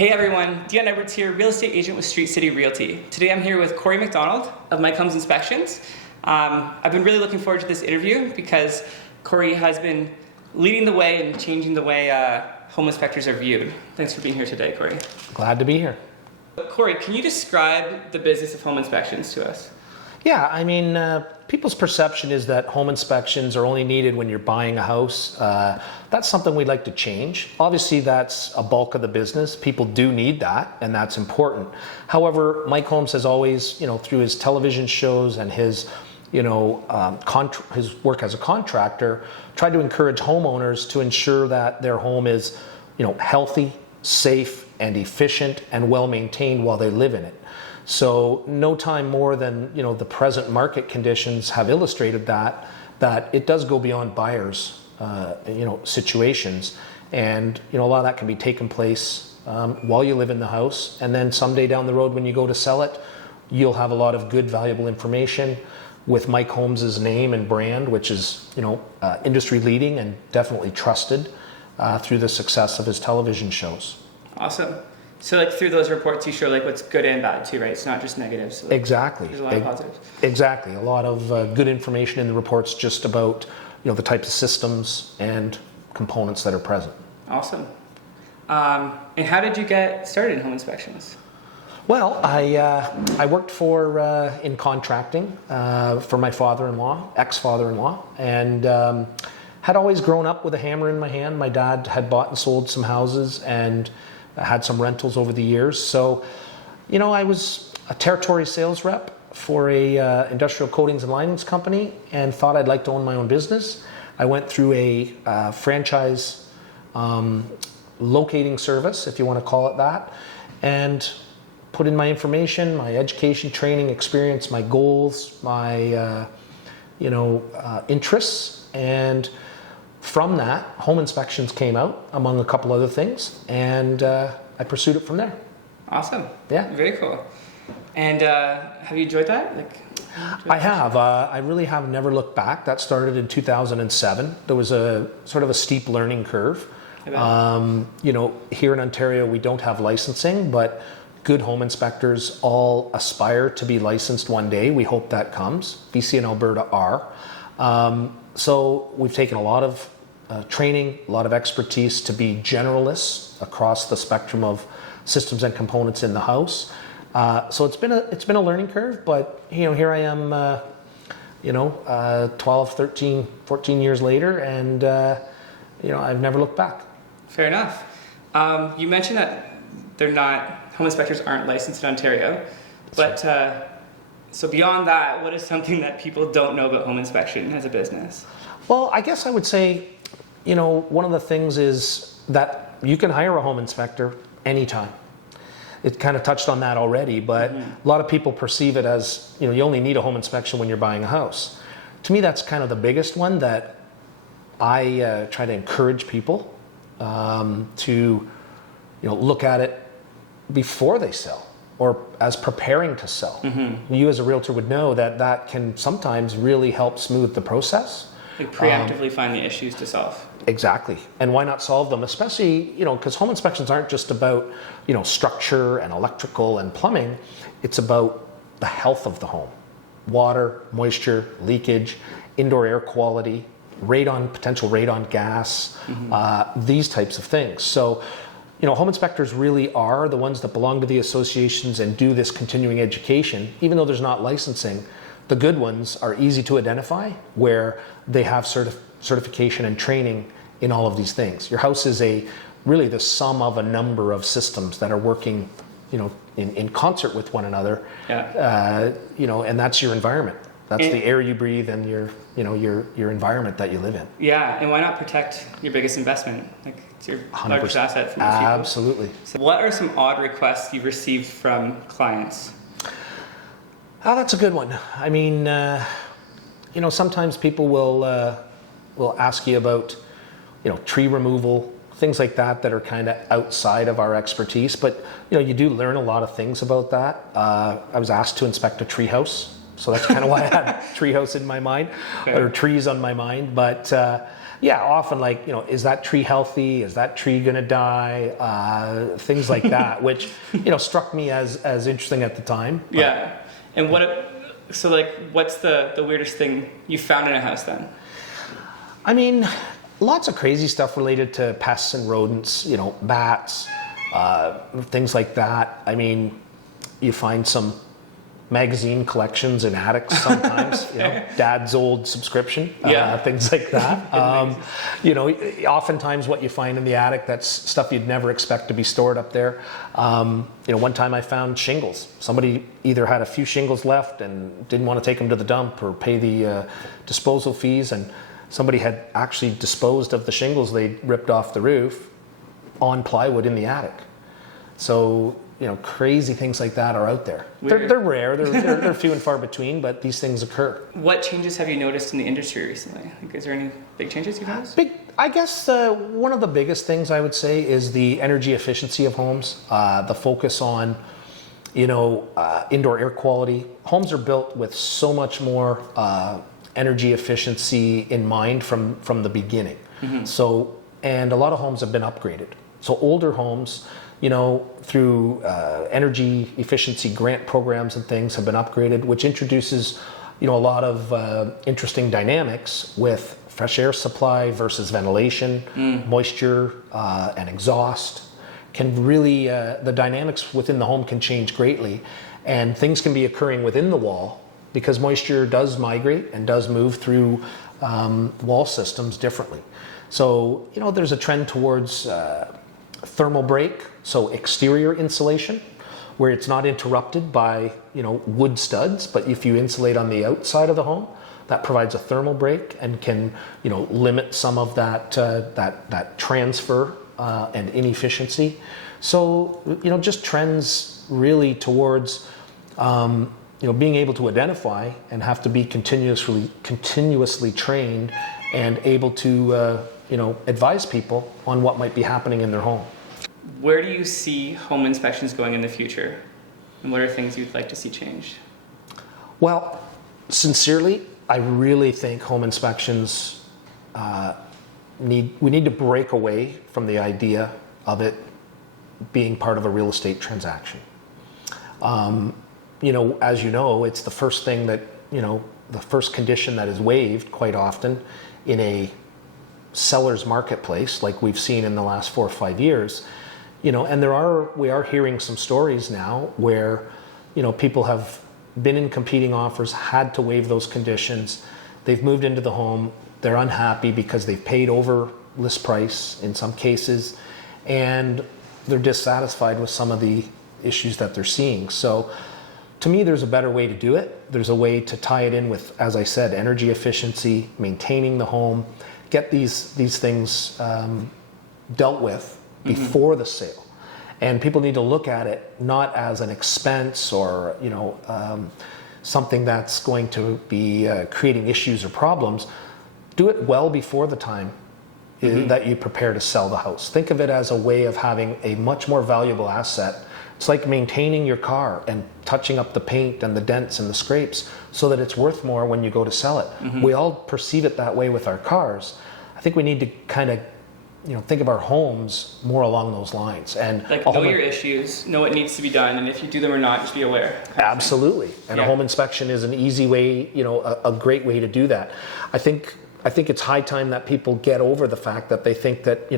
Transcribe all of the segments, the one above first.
Hey everyone, Dion Edwards here, real estate agent with Street City Realty. Today I'm here with Kory MacDonald of Mike Holmes Inspections. I've been really looking forward to this interview because Kory has been leading the way and changing the way home inspectors are viewed. Thanks for being here today, Kory. Glad to be here. Kory, can you describe the business of home inspections to us? Yeah, I mean, people's perception is that home inspections are only needed when you're buying a house. That's something we'd like to change. Obviously, that's a bulk of the business. People do need that, and that's important. However, Mike Holmes has always, through his television shows and his, his work as a contractor, tried to encourage homeowners to ensure that their home is, healthy, safe, and efficient and well maintained while they live in it. So no time more than the present market conditions have illustrated that it does go beyond buyers situations, and a lot of that can be taking place while you live in the house, and then someday down the road when you go to sell it, you'll have a lot of good valuable information with Mike Holmes's name and brand, which is industry leading and definitely trusted through the success of his television shows. Awesome. So through those reports you show what's good and bad too, right? It's not just negatives. So exactly. There's a lot of positives. Exactly. A lot of good information in the reports just about the types of systems and components that are present. Awesome. And how did you get started in home inspections? Well, I worked in contracting for my father-in-law, ex-father-in-law, and had always grown up with a hammer in my hand. My dad had bought and sold some houses and had some rentals over the years. So, I was a territory sales rep for a industrial coatings and linings company and thought I'd like to own my own business. I went through a franchise locating service, if you want to call it that, and put in my information, my education, training, experience, my goals, my interests, and from that, home inspections came out, among a couple other things, and I pursued it from there. Awesome. Yeah. Very cool. And have you enjoyed that? I have. I really have never looked back. That started in 2007. There was a sort of a steep learning curve. Here in Ontario, we don't have licensing, but good home inspectors all aspire to be licensed one day. We hope that comes. BC and Alberta are. So we've taken a lot of training, a lot of expertise to be generalists across the spectrum of systems and components in the house. So it's been a learning curve, but here I am 12, 13, 14 years later, and I've never looked back. Fair enough. You mentioned that home inspectors aren't licensed in Ontario, but so beyond that, what is something that people don't know about home inspection as a business? Well, I guess I would say, one of the things is that you can hire a home inspector anytime. It kind of touched on that already, but a lot of people perceive it as, you only need a home inspection when you're buying a house. To me, that's kind of the biggest one that I try to encourage people to, look at it before they sell, or as preparing to sell. Mm-hmm. You as a realtor would know that can sometimes really help smooth the process. Preemptively find the issues to solve. Exactly. And why not solve them? Especially, because home inspections aren't just about, structure and electrical and plumbing. It's about the health of the home. Water, moisture, leakage, indoor air quality, potential radon gas, these types of things. So, home inspectors really are the ones that belong to the associations and do this continuing education. Even though there's not licensing, the good ones are easy to identify, where they have certification and training in all of these things. Your house is really the sum of a number of systems that are working, in concert with one another. Yeah. And that's your environment. That's the air you breathe and your environment that you live in. Yeah, and why not protect your biggest investment? It's your largest asset from these people. Absolutely. So what are some odd requests you've received from clients? Oh, that's a good one. I mean, sometimes people will ask you about, tree removal, things like that are kind of outside of our expertise. But, you do learn a lot of things about that. I was asked to inspect a tree house, so that's kind of why I had treehouse in my mind, or trees on my mind. But yeah, often like, is that tree healthy? Is that tree going to die? Things like that, which, struck me as interesting at the time. But, Yeah. And what's the weirdest thing you found in a house then? I mean, lots of crazy stuff related to pests and rodents, bats, things like that. I mean, you find some magazine collections in attics sometimes, dad's old subscription, things like that. Oftentimes what you find in the attic, that's stuff you'd never expect to be stored up there. One time I found shingles. Somebody either had a few shingles left and didn't want to take them to the dump or pay the disposal fees, and somebody had actually disposed of the shingles they ripped off the roof on plywood in the attic. So, crazy things like that are out there. They're rare, they're few and far between, but these things occur. What changes have you noticed in the industry recently? Is there any big changes you've noticed? I guess one of the biggest things I would say is the energy efficiency of homes, the focus on, indoor air quality. Homes are built with so much more energy efficiency in mind from the beginning. Mm-hmm. So, and a lot of homes have been upgraded. So older homes, through energy efficiency grant programs and things have been upgraded, which introduces, a lot of interesting dynamics with fresh air supply versus ventilation, moisture, and exhaust. Can really, the dynamics within the home can change greatly, and things can be occurring within the wall because moisture does migrate and does move through wall systems differently. So, there's a trend towards thermal break, so exterior insulation, where it's not interrupted by wood studs, but if you insulate on the outside of the home, that provides a thermal break and can limit some of that that transfer and inefficiency. So just trends really towards being able to identify and have to be continuously trained and able to advise people on what might be happening in their home. Where do you see home inspections going in the future? And what are things you'd like to see changed? Well, sincerely, I really think home inspections we need to break away from the idea of it being part of a real estate transaction. As it's the first thing that, the first condition that is waived quite often in a seller's marketplace, like we've seen in the last 4 or 5 years, and we are hearing some stories now where, people have been in competing offers, had to waive those conditions. They've moved into the home. They're unhappy because they've paid over list price in some cases, and they're dissatisfied with some of the issues that they're seeing. So to me, there's a better way to do it. There's a way to tie it in with, as I said, energy efficiency, maintaining the home, get these things dealt with before the sale. And people need to look at it not as an expense or something that's going to be creating issues or problems. Do it well before the time that you prepare to sell the house. Think of it as a way of having a much more valuable asset. It's like maintaining your car and touching up the paint and the dents and the scrapes so that it's worth more when you go to sell it. Mm-hmm. We all perceive it that way with our cars. I think we need to kind of think of our homes more along those lines. And know your issues, know what needs to be done, and if you do them or not, just be aware. Absolutely. And a home inspection is an easy way, a great way to do that. I think it's high time that people get over the fact that they think that,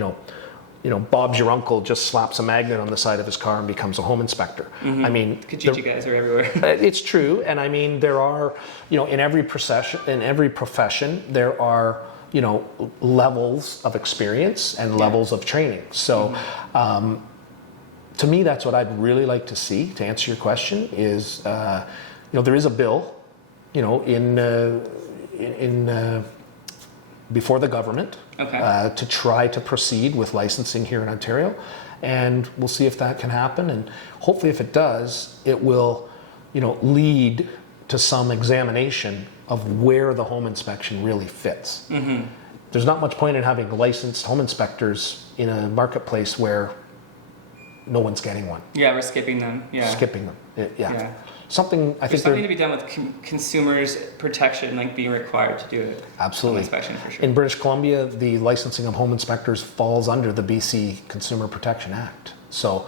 Bob's your uncle just slaps a magnet on the side of his car and becomes a home inspector. Mm-hmm. I mean, Kijiji guys are everywhere. It's true, and I mean there are, in every profession, there are, levels of experience and levels of training. So, to me, that's what I'd really like to see. To answer your question, is there is a bill, in before the government. Okay. To try to proceed with licensing here in Ontario, and we'll see if that can happen. And hopefully, if it does, it will, lead to some examination of where the home inspection really fits. Mm-hmm. There's not much point in having licensed home inspectors in a marketplace where no one's getting one. Yeah, we're skipping them. Yeah. Skipping them. Yeah. something I There's think something to be done with consumers protection, like being required to do it. Absolutely. Home inspection for sure. In British Columbia, the licensing of home inspectors falls under the BC Consumer Protection Act. So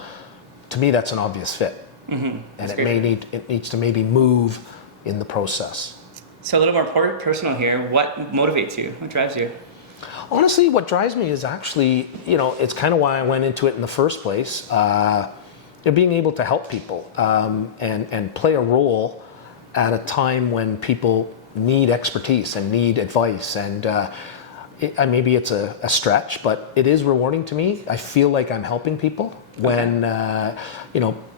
to me, that's an obvious fit. Mm-hmm. And it needs to maybe move in the process. So a little more personal here. What motivates you? What drives you? Honestly, what drives me is actually, it's kind of why I went into it in the first place. Being able to help people and play a role at a time when people need expertise and need advice. And maybe it's a stretch, but it is rewarding to me. I feel like I'm helping people when,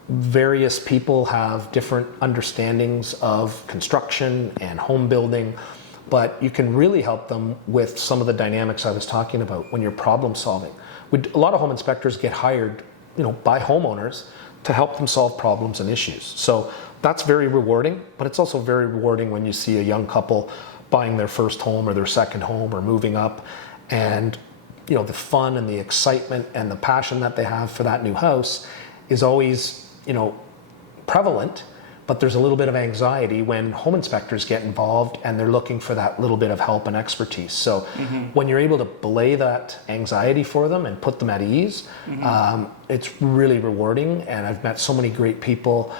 various people have different understandings of construction and home building, but you can really help them with some of the dynamics I was talking about when you're problem solving. A lot of home inspectors get hired, by homeowners to help them solve problems and issues. So that's very rewarding, but it's also very rewarding when you see a young couple buying their first home or their second home or moving up, and the fun and the excitement and the passion that they have for that new house is always prevalent, but there's a little bit of anxiety when home inspectors get involved and they're looking for that little bit of help and expertise. So when you're able to belay that anxiety for them and put them at ease, it's really rewarding. And I've met so many great people,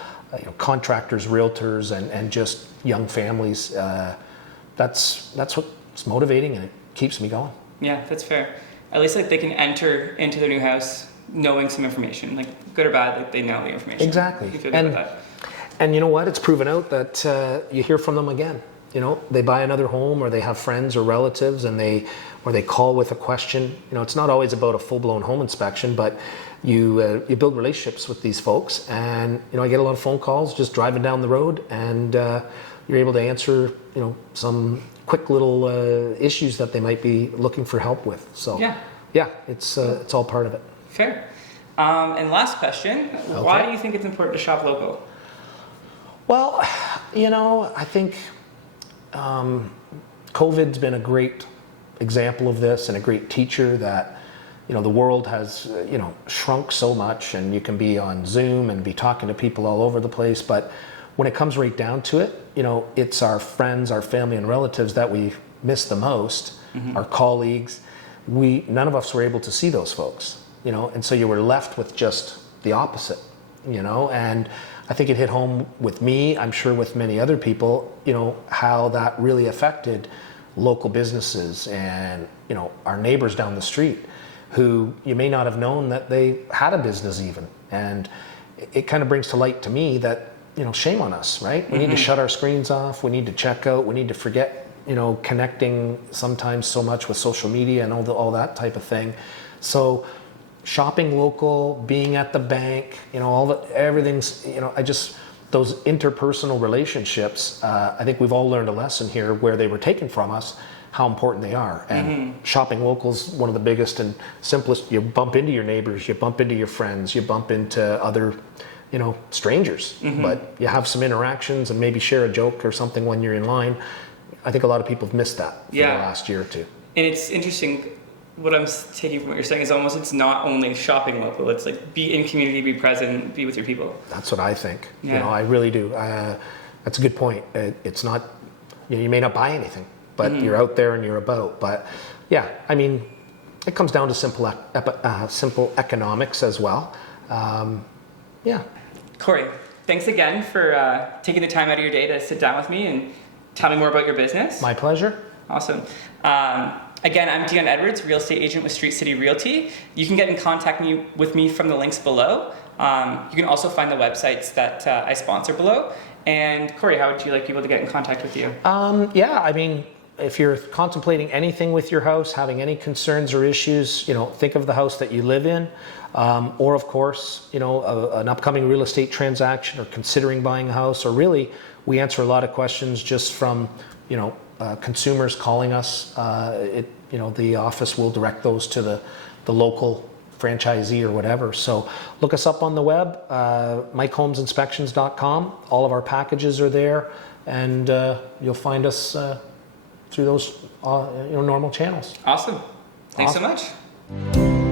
contractors, realtors, and just young families. That's what's motivating, and it keeps me going. Yeah, that's fair. At least they can enter into their new house knowing some information, good or bad, they know the information. Exactly. You feel good about that. And you know what? It's proven out that you hear from them again. They buy another home, or they have friends or relatives, and they call with a question. It's not always about a full-blown home inspection, but you build relationships with these folks. And I get a lot of phone calls just driving down the road, and you're able to answer some quick little issues that they might be looking for help with. So yeah, it's all part of it. Fair. And last question, why do you think it's important to shop local? Well, I think COVID's been a great example of this and a great teacher that, the world has, shrunk so much, and you can be on Zoom and be talking to people all over the place. But when it comes right down to it, it's our friends, our family and relatives that we miss the most, our colleagues. None of us were able to see those folks, and so you were left with just the opposite, and I think it hit home with me, I'm sure with many other people, how that really affected local businesses and, our neighbors down the street who you may not have known that they had a business even. And it kind of brings to light to me that, shame on us, right? We need to shut our screens off. We need to check out. We need to forget, connecting sometimes so much with social media and all that type of thing. So shopping local, being at the bank, everything's, those interpersonal relationships, I think we've all learned a lesson here where they were taken from us, how important they are. And shopping local is one of the biggest and simplest. You bump into your neighbors, you bump into your friends, you bump into other, strangers, but you have some interactions and maybe share a joke or something when you're in line. I think a lot of people have missed that for the last year or two. And it's interesting. What I'm taking from what you're saying is almost it's not only shopping local. It's be in community, be present, be with your people. That's what I think. Yeah. I really do. That's a good point. It's not, you may not buy anything, but you're out there and you're about. But yeah, it comes down to simple economics as well. Yeah. Kory, thanks again for taking the time out of your day to sit down with me and tell me more about your business. My pleasure. Awesome. Again, I'm Dion Edwards, real estate agent with Street City Realty. You can get in contact with me from the links below. You can also find the websites that I sponsor below. And Kory, how would you like people to get in contact with you? If you're contemplating anything with your house, having any concerns or issues, think of the house that you live in. Or of course, an upcoming real estate transaction or considering buying a house, or really, we answer a lot of questions just from, consumers calling us. The office will direct those to the local franchisee or whatever. So look us up on the web, MikeHolmesInspections.com. All of our packages are there, and you'll find us through those normal channels. Awesome. Thanks so much.